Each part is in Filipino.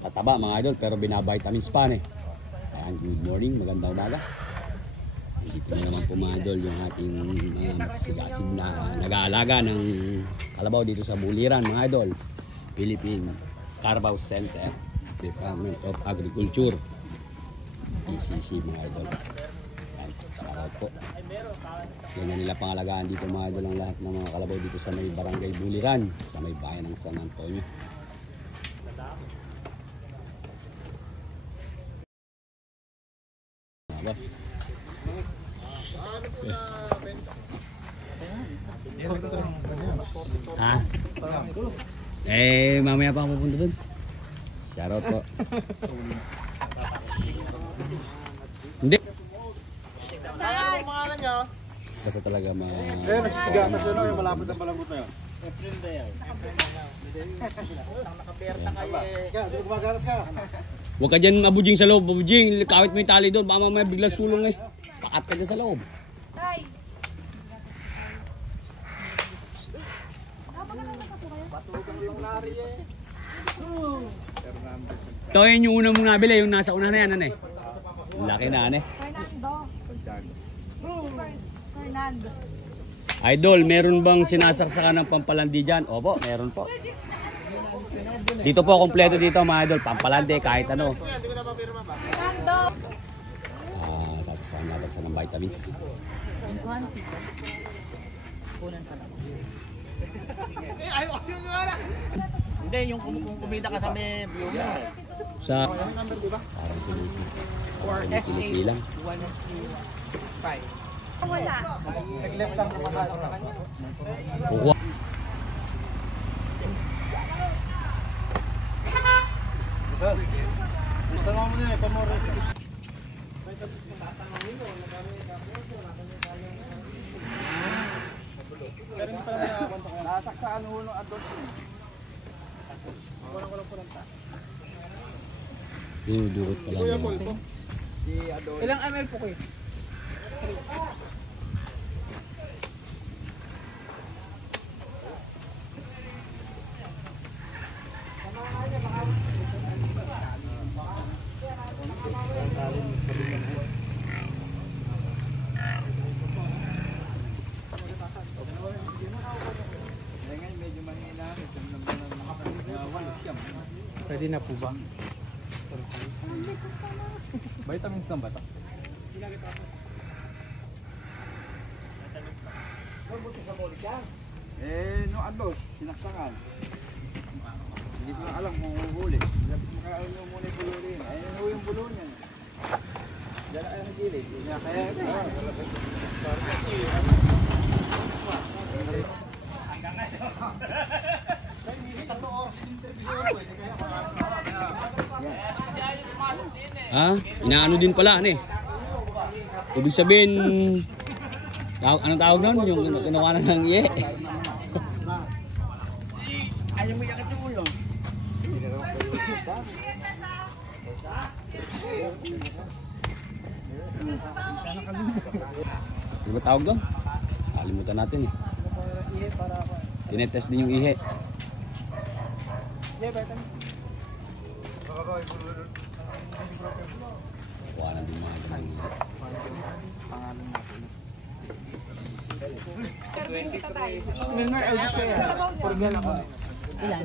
tataba mga idol, pero binavitamins pa eh. Ayan, good morning, magandang umaga. Dito na naman po mga idol yung ating mga masisigasig na nag-aalaga ng kalabaw dito sa Buliran mga idol. Philippine Carabao Center, Department of Agriculture, PCC mga idol. Ayan, takaraw po. Yan nila pangalagaan dito mga idol ang lahat ng mga kalabaw dito sa may barangay Buliran, sa may bayan ng San Antonio. Boss. Ha? Mamaya pa ako pupunta dun. Shoutout po. Hindi. Basta talaga nagsisigatan siya no, yung malapit na balanggot na yun. Huwag ka dyan abujing sa loob, abujing. Kawit mo yung tali doon, baka mamaya bigla sulong eh. Pakat ka dyan sa loob. Ito yun yung una mong nabili, yung nasa una na yan, ano eh. Laki na, ano eh. Fernando. Idol, meron bang sinasaksakan ng pampalandi dyan? Opo, meron po. Dito po, kompleto dito mga idol. Pampalandi, kahit ano. Sasaksakan natin sa ng vitamins. Hindi, yung kumita ka sa may blue mo. Sa parang pinipili lang. 135. Wala. Nag-left lang kumakain na. Kukuha. Gusto mo muna eh, pamores. Nasaksaan ho ng adult. Walang po lang ta. Dudukot pa lang. Ilang ml po kayo? Pwede na po ba? Vitamins lang ba ito? No ano, sinaksakan. Hindi ko na alam kung uhuli. Dapat makakain mo muna yung bulo rin. Ayun ho yung bulo niya. Dala kayo ng gilid. Kaya Inaano din pala, ano eh. Ibig sabihin, anong tawag nun? Yung kinawa na ng iye. ayaw mo yakit yung ulo. Di ba tawag doon? Kalimutan natin eh. Tinetest din yung ihe. Kuha na din mga ganang ihe. 23. Milmer, ay gusto yan. Purgal ako. Ilan?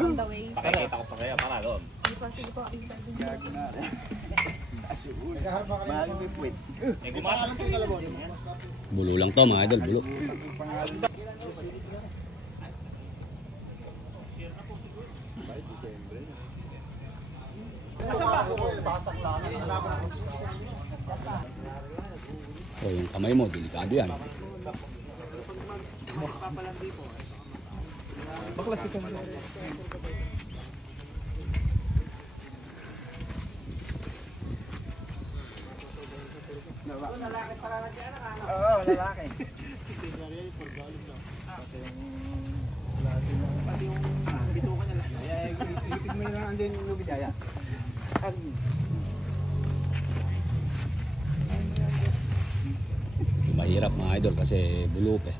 On the way. Pakikita ko pa kaya para doon. Sige po. Mahal mo yung puwit. Bulo lang to mga idol, bulo. Oh, yung kamay mo, delikado yan. Baklas ito. Oo, lalaki. Pati yung bitukan na lang. Ipit mo yung andin yung lubidaya. Mahirap mga idol kasi bulok eh.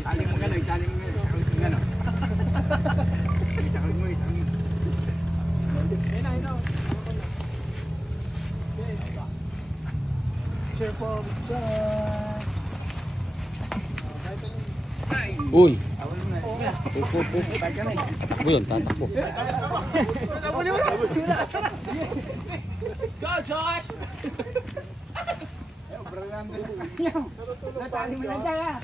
Itali mo gano'n, itali mo gano'n. Itali mo, itali mo. Uy! Awal mo na. Takbo yun, tatakbo. Go, Josh! Natali mo na dyan,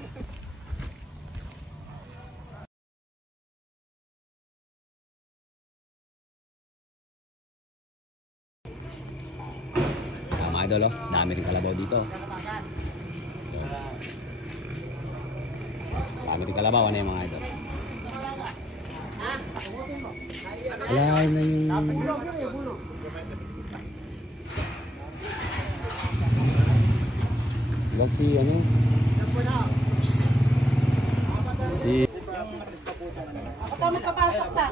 Mga idol, oh. Dami rin kalabaw dito. Dami rin kalabaw. Ano yung mga idol? Wala na yung... Wala si ano? Si... Ako magpapasok ta.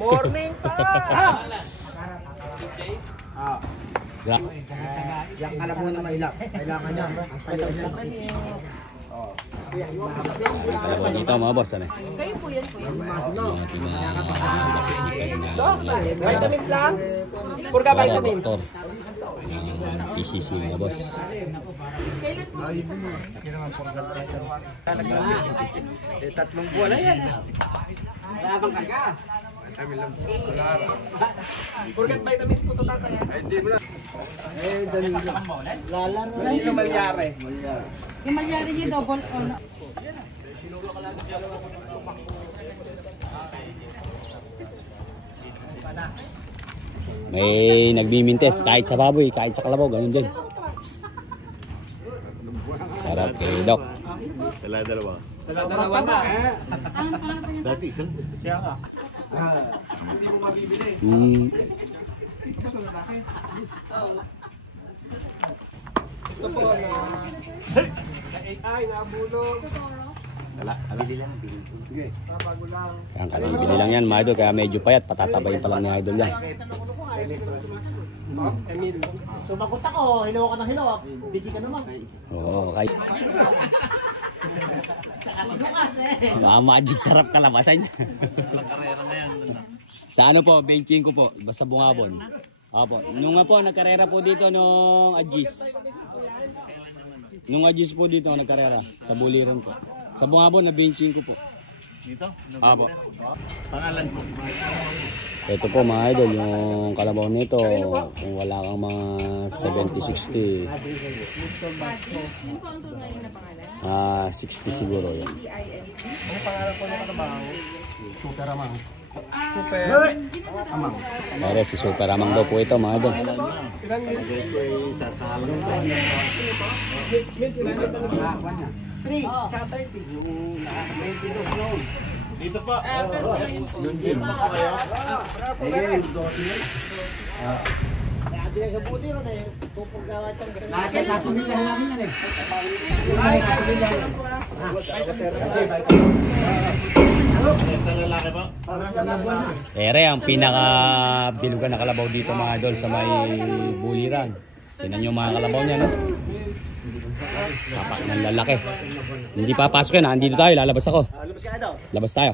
Morning pa! Gra Yung kalabaw na mailap. Kailangan niya. Ang tayo niya. kalabaw dito mga boss. Ano? Kayo po yan, kuya. Yung ating mga... Vitamins lang? Purga vitamins. Doktor. PCC mga boss. Kailan po? Tatlong buwan na yan. Labang karga. Purgat vitamins po ito tatay. Ay, hindi mo na. Lalaro na yung malyari. Yung magyari niya double on. May nagmimintes kahit sa baboy, kahit sa kalabaw, ganun din. Sarap kay Doc. Dalawa. Dalawa na. Dati isang. Siya ka. Hmm. Ito po na... Ay, nabulog. Bili lang. Sige. Papago lang. Kaya kabibili lang yan mga idol, kaya medyo payat, patatabayin pa lang ni idol yan. Emil. Sumagot ako, hilaw ka ng hilaw. Bigi ka naman. Oo, okay. Mga magic sarap kalabasan. Sa ano po, benching ko po, basta bungabon. Opo, nung nga po, nagkarera po dito nung Agis. Nung Agis po dito, nagkarera, sa Buliran po. Sa bungabon, na benching ko po. Dito? Opo. Pangalan ko. Ito po mga idol, yung kalabaw nito, kung wala kang mga 70-60, Yun po ang tunay na pangalan. 60 siguro yan. Ang pangalan ko na katabaho. Super Amang. Super Amang. Pero si Super Amang daw po ito mga idol. Ilan minutes? Sasalang ko. Minutes ilan ito na 3, tsaka 30. Yung 22 noon. Dito pa. Pero sa ngayon po. Dito pa kayo. Ayun, 12. Hindi na sa buti ron eh. Pupagawa itong nakasumilan namin yan eh. Ay, nakasumilan lang po ah. Sa lalaki pa. Ere, ang pinaka-bilugan na kalabaw dito mga idol sa may Buliran. Tingnan nyo mga kalabaw niya, no? Papak ng lalaki. Hindi papasok yan, andito tayo, lalabas ako. Labas ka daw. Labas tayo.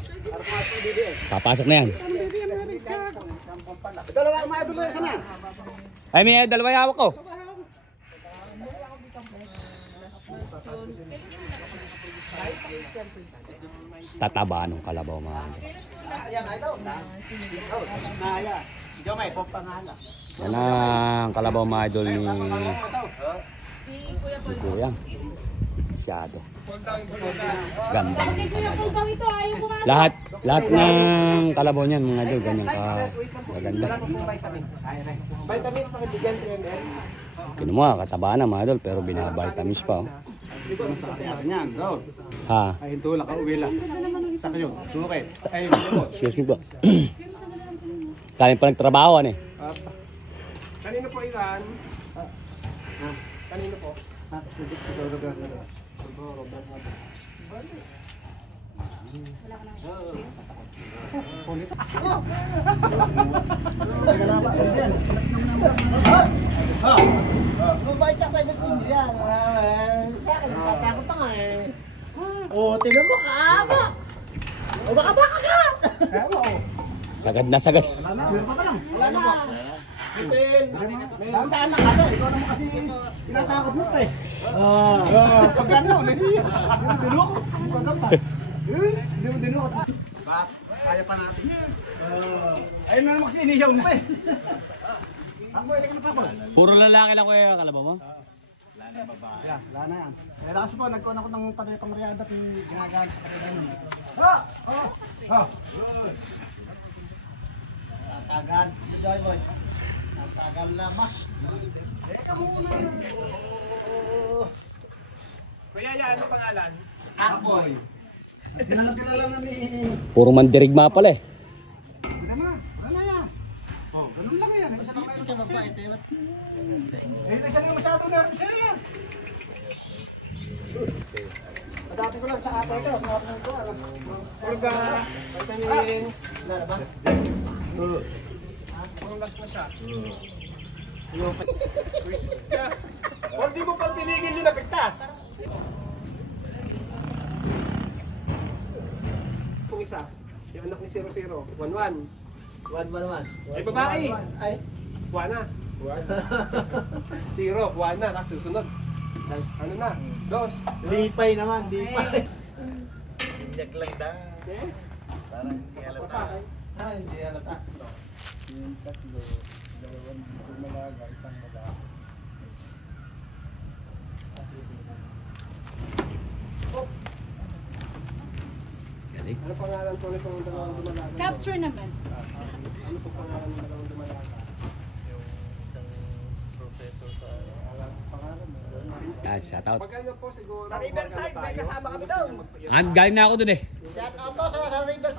Papasok na yan. Dalawa ang mga idol sana. Ay, may dalawa hawak ko. Tataba ng kalabaw mga idol. Ayan, idol. Naya. Ikaw may panghala. Yan ang kalabaw mga idol ni Kuya. Masyado. Ganda ng kalabaw. Ito, ayaw pumasok. Lahat ng kalabaw niyan mga idol, ganyan ka maganda. Wala pong vitamin. Vitamin pakibigyan 3 ml. Tinan mo, katabaan na mga idol, pero binabitamins pa. Oh. Sa kaya niyan, road. Ha? Ay, hintula ka, uwi lang. Sa kayo, tukit. Ay, limot. Excuse me po. Kaling pa nagtrabaho eh. Kanino po ilan? Kanino po? Mabait ka sa inyo yan. Sa akin, tatakot ka nga eh. O, tingnan mo, kaama. O, baka ka! Sagad na sagad. Wala na. Saan na kasi? Ikaw naman kasi tinatakot mo pa eh. Pag ano, naniya. Dinukot. Pagkapat. Hindi mo dinukot. Kaya pa natin. Ayun na naman kasi iniyaw mo eh. Ako, ilagay mo pa po. Puro lalaki lang kuya kalabaw mo? Wala na yan. Kaya lakas po, nagkuhan ako ng panay pangriada at ginagamit sa kanila. Tagal. Joy boy. Tagal naman. Teka muna. Kuya, yan ang pangalan? Akboy. Kinala na ni... Puro mandirigma pala eh. Wala na. Wala na yan. Oh, ganun lang yan. Isa lang Ito ka mabait eh. isa lang masyado nervous siya yan. Madati ko lang sa ate ito. Sa ate ko. Purga, vitamins. Panglas na siya. O di mo pang pinigil yung napigtas. Kung isa, yung anak ni 00, 11. 1-1-1. Ay babae. Ay. Buwana. 0, buwana. Tapos susunod. Ano na? 2. Lipay naman, lipay. Inyak lang da. Parang hindi halata. Ah, hindi halata. Galing. Ano pangalan po nitong dalawang dumalaga? Capture naman. Ano po pangalan ng dalawang dumalaga? Yan, shout out. Pag ano po siguro... Sa Riverside, may kasama kami daw. Galing na ako dun eh. Shout out to sa Riverside.